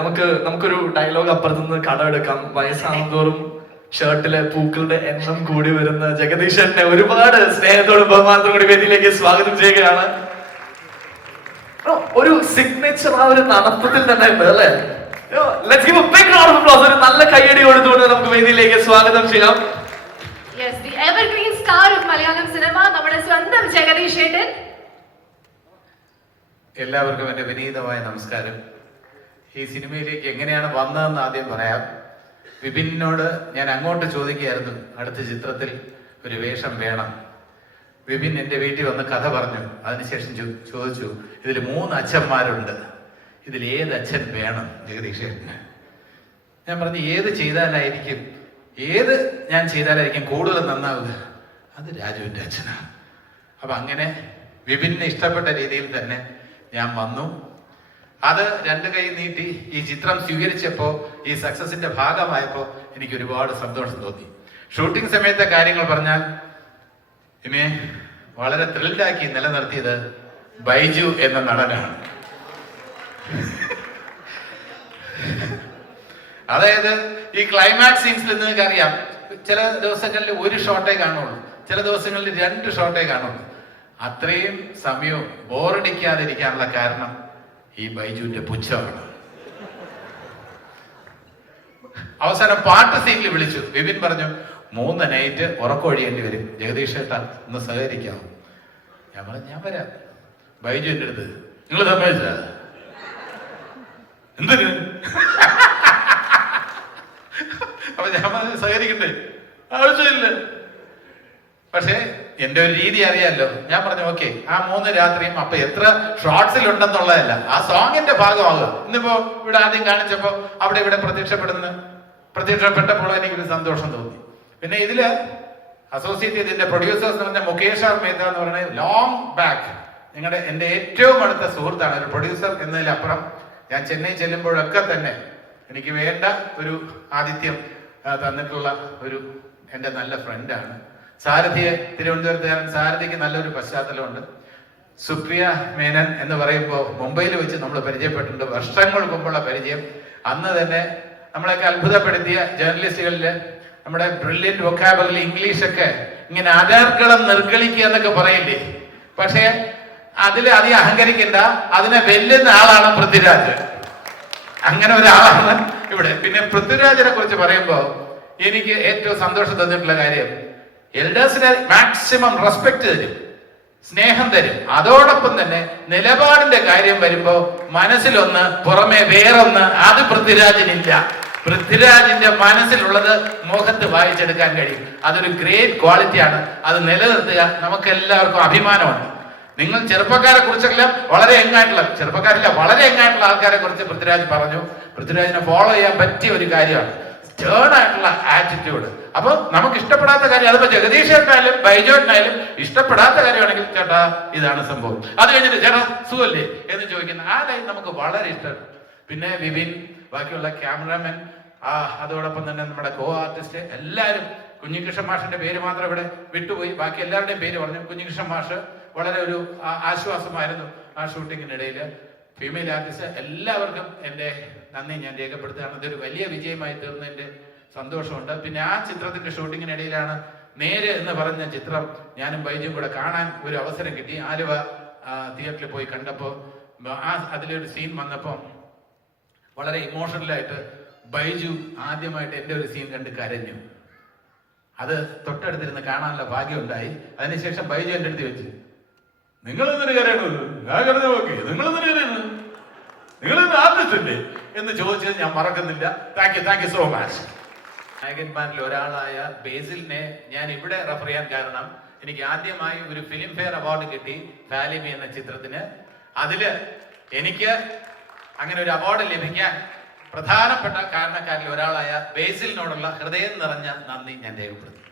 നമുക്ക് നമുക്കൊരു ഡയലോഗ് അപ്പുറത്തുനിന്ന് കടമെടുക്കാം. വയസ്സാകുന്തോറും ഷർട്ടിലെ പൂക്കളുടെ എണ്ണം കൂടി വരുന്ന ജഗദീശന്റെ ഒരുപാട് സ്നേഹത്തോടും ബഹുമാനത്തോടും കൂടി വേദിയിലേക്ക് സ്വാഗതം ചെയ്യുകയാണ്. ഒരു സിഗ്നേച്ചർ ആ ഒരു നടത്തത്തിൽ തന്നെ ഉണ്ട് അല്ലേ. ഒരു നല്ല കൈയടി കൊടുത്തുകൊണ്ട് നമുക്ക് വേദിയിലേക്ക് സ്വാഗതം ചെയ്യാം. Yes the evergreen star of Malayalam cinema നമ്മുടെ സ്വന്തം ജഗദീഷ് എല്ലാവർക്കും എന്റെ വിനീതമായ നമസ്കാരം. ഈ സിനിമയിലേക്ക് എങ്ങനെയാണ് വന്നതെന്ന് ആദ്യം പറയാം. വിപിനോട് ഞാൻ അങ്ങോട്ട് ചോദിക്കുകയായിരുന്നു. അടുത്ത ചിത്രത്തിൽ ഒരു വേഷം വേണം. വിപിൻ എന്റെ വീട്ടിൽ വന്ന് കഥ പറഞ്ഞു. അതിനുശേഷം ചോദിച്ചു ഇതിൽ മൂന്ന് അച്ഛന്മാരുണ്ട്. ഇതിൽ ഏത് അച്ഛൻ വേണം? ജഗദീഷേട്ടന് ഞാൻ പറഞ്ഞു ഏത് ചെയ്താലായിരിക്കും? ഏത് ഞാൻ ചെയ്താലായിരിക്കും കൂടുതൽ നന്നാവുക? അത് രാജുവിന്റെ അച്ഛനാണ് അപ്പൊ അങ്ങനെ വിപിന് ഇഷ്ടപ്പെട്ട രീതിയിൽ തന്നെ ഞാൻ വന്നു. അത് രണ്ട് കൈ നീട്ടി ഈ ചിത്രം സ്വീകരിച്ചപ്പോൾ ഈ സക്സസിന്റെ ഭാഗമായപ്പോൾ എനിക്ക് ഒരുപാട് സന്തോഷം തോന്നി. ഷൂട്ടിംഗ് സമയത്തെ കാര്യങ്ങൾ പറഞ്ഞാൽ ഇനി വളരെ ത്രില്ലാക്കി നിലനിർത്തിയത് ബൈജു എന്ന നടനാണ്. അതായത് ഈ ക്ലൈമാക്സ് സീൻസിൽ നിങ്ങൾക്ക് അറിയാം ചില ദിവസങ്ങളിൽ ഒരു ഷോട്ടേ കാണുള്ളൂ ചില ദിവസങ്ങളിൽ രണ്ട് ഷോട്ടേ കാണുള്ളൂ. അത്രയും സമയവും ബോറടിക്കാതിരിക്കാനുള്ള കാരണം ഈ ബൈജുവിന്റെ പുച്ഛമാണ് അവസാനം പാട്ട് സീനിൽ വിളിച്ചു. വിപിൻ പറഞ്ഞു മൂന്ന് നൈറ്റ് ഉറക്കൊഴിയേണ്ടി വരും. ജഗദീഷ് ഏട്ടാ ഒന്ന് സഹകരിക്കാം ഞാൻ പറഞ്ഞു ഞാൻ വരാം. ബൈജുവിന്റെ അടുത്ത് നിങ്ങൾ സമ്മതിച്ച? എന്തിന്? അപ്പൊ ഞാൻ പറഞ്ഞു സഹകരിക്കണ്ടേ? ആവശ്യമില്ല. പക്ഷേ എന്റെ ഒരു രീതി അറിയാമല്ലോ ഞാൻ പറഞ്ഞു ഓക്കെ ആ മൂന്ന് രാത്രിയും അപ്പൊ എത്ര ഷോർട്സിൽ ഉണ്ടെന്നുള്ളതല്ല ആ സോങ്ങിന്റെ ഭാഗമാകുക ഇന്നിപ്പോ ഇവിടെ ആദ്യം കാണിച്ചപ്പോ അവിടെ ഇവിടെ പ്രത്യക്ഷപ്പെടുന്ന പ്രത്യക്ഷപ്പെട്ടപ്പോൾ എനിക്കൊരു സന്തോഷം തോന്നി. പിന്നെ ഇതിൽ അസോസിയേറ്റ് ഇതിന്റെ പ്രൊഡ്യൂസേഴ്സ് എന്ന് പറഞ്ഞ മുകേഷ് ആർ മേത്ത എന്ന് പറയുന്നത് ലോങ് ബാക്ക് നിങ്ങളുടെ എന്റെ ഏറ്റവും അടുത്ത സുഹൃത്താണ്. ഒരു പ്രൊഡ്യൂസർ എന്നതിലപ്പുറം ഞാൻ ചെന്നൈ ചെല്ലുമ്പോഴൊക്കെ തന്നെ എനിക്ക് വേണ്ട ഒരു ആതിഥ്യം തന്നിട്ടുള്ള ഒരു എന്റെ നല്ല ഫ്രണ്ടാണ് സാരഥിയെ തിരുവനന്തപുരത്തുകാരൻ സാരഥിക്ക് നല്ലൊരു പശ്ചാത്തലമുണ്ട്. സുപ്രിയ മേനൻ എന്ന് പറയുമ്പോൾ മുംബൈയിൽ വെച്ച് നമ്മൾ പരിചയപ്പെട്ടിട്ടുണ്ട്. വർഷങ്ങൾ മുമ്പുള്ള പരിചയം. അന്ന് തന്നെ നമ്മളെയൊക്കെ അത്ഭുതപ്പെടുത്തിയ ജേർണലിസ്റ്റുകളിൽ നമ്മുടെ ബ്രില്യന്റ് വൊക്കാബറിൽ ഇംഗ്ലീഷൊക്കെ ഇങ്ങനെ അടർക്കളം നിർഗളിക്കുക എന്നൊക്കെ പറയില്ലേ? പക്ഷേ അതിൽ അധികം അഹങ്കരിക്കണ്ട. അതിനെ വെല്ലുന്ന ആളാണ് പൃഥ്വിരാജ്. അങ്ങനെ ഒരാളാണ് ഇവിടെ. പിന്നെ പൃഥ്വിരാജിനെ കുറിച്ച് പറയുമ്പോൾ എനിക്ക് ഏറ്റവും സന്തോഷം തന്നിട്ടുള്ള കാര്യം എൽഡേഴ്സിനെ മാക്സിമം റെസ്പെക്ട് തരും സ്നേഹം തരും. അതോടൊപ്പം തന്നെ നിലപാടിന്റെ കാര്യം വരുമ്പോ മനസ്സിലൊന്ന് പുറമെ വേറൊന്ന് അത് പൃഥ്വിരാജിനില്ല. പൃഥ്വിരാജിന്റെ മനസ്സിലുള്ളത് മുഖത്ത് വായിച്ചെടുക്കാൻ കഴിയും. അതൊരു ഗ്രേറ്റ് ക്വാളിറ്റിയാണ് അത് നിലനിർത്തുക നമുക്ക് എല്ലാവർക്കും അഭിമാനമുണ്ട്. നിങ്ങൾ ചെറുപ്പക്കാരെ കുറിച്ചെല്ലാം വളരെ എങ്ങായിട്ടുള്ള ചെറുപ്പക്കാരില്ല വളരെ എങ്ങായിട്ടുള്ള ആൾക്കാരെ കുറിച്ച് പൃഥ്വിരാജ് പറഞ്ഞു. പൃഥ്വിരാജിനെ ഫോളോ ചെയ്യാൻ പറ്റിയ ഒരു കാര്യമാണ്. സ്റ്റേൺ ആയിട്ടുള്ള ആറ്റിറ്റ്യൂഡ് അപ്പൊ നമുക്ക് ഇഷ്ടപ്പെടാത്ത കാര്യം അതിപ്പോ ജഗദീഷേട്ടനായാലും ബൈജോട്ടനായാലും ഇഷ്ടപ്പെടാത്ത കാര്യമാണെങ്കിൽ ചേട്ടാ ഇതാണ് സംഭവം. അത് കഴിഞ്ഞിട്ട് ചേട്ടാ സുഖല്ലേ? എന്ന് ചോദിക്കുന്ന ആ ലൈൻ നമുക്ക് വളരെ ഇഷ്ടമാണ്. പിന്നെ വിപിൻ ബാക്കിയുള്ള ക്യാമറാമാൻ ആ അതോടൊപ്പം തന്നെ നമ്മുടെ കോ ആർട്ടിസ്റ്റ് എല്ലാവരും കുഞ്ഞികൃഷ്ണൻ മാഷിന്റെ പേര് മാത്രം ഇവിടെ വിട്ടുപോയി. ബാക്കി എല്ലാവരുടെയും പേര് പറഞ്ഞു. കുഞ്ഞികൃഷ്ണൻ മാഷ് വളരെ ഒരു ആശ്വാസമായിരുന്നു ആ ഷൂട്ടിങ്ങിനിടയിൽ ഫീമെയിൽ ആർട്ടിസ്റ്റ് എല്ലാവർക്കും എന്റെ നന്ദി. ഞാൻ രേഖപ്പെടുത്തുകയാണ്. ഇതൊരു വലിയ വിജയമായി തീർന്നതിന്റെ സന്തോഷമുണ്ട്. പിന്നെ ആ ചിത്രത്തിന്റെ ഷൂട്ടിങ്ങിനിടയിലാണ് നേര് എന്ന് പറഞ്ഞ ചിത്രം ഞാനും ബൈജും കൂടെ കാണാൻ ഒരു അവസരം കിട്ടി. ആലുവ തിയേറ്ററിൽ പോയി കണ്ടപ്പോൾ ആ അതിലൊരു സീൻ വന്നപ്പോൾ വളരെ ഇമോഷണലായിട്ട് ബൈജു ആദ്യമായിട്ട് എന്റെ ഒരു സീൻ കണ്ട് കരഞ്ഞു. അത് തൊട്ടടുത്തിരുന്ന് കാണാനുള്ള ഭാഗ്യം ഉണ്ടായി അതിനുശേഷം ബൈജു എന്റെ അടുത്ത് വെച്ച് നിങ്ങൾ എന്തിനു കരയണത്? ഞാൻ കരഞ്ഞ നോക്കി കരയുന്നത് നിങ്ങൾ ആർട്ടിസ്റ്റ് അറിഞ്ഞിട്ടില്ലേ എന്ന് ചോദിച്ചത് ഞാൻ മറക്കുന്നില്ല. Thank you thank you so much നായകന്മാരിൽ ഒരാളായ ബേസിലിനെ ഞാൻ ഇവിടെ റെഫർ ചെയ്യാൻ കാരണം എനിക്ക് ആദ്യമായി ഒരു ഫിലിം ഫെയർ അവാർഡ് കിട്ടി ഫാലിമി എന്ന ചിത്രത്തിന്. അതിൽ എനിക്ക് അങ്ങനെ ഒരു അവാർഡ് ലഭിക്കാൻ പ്രധാനപ്പെട്ട കാരണക്കാരിൽ ഒരാളായ ബേസിലിനോടുള്ള ഹൃദയം നിറഞ്ഞ നന്ദി ഞാൻ രേഖപ്പെടുത്തുന്നു.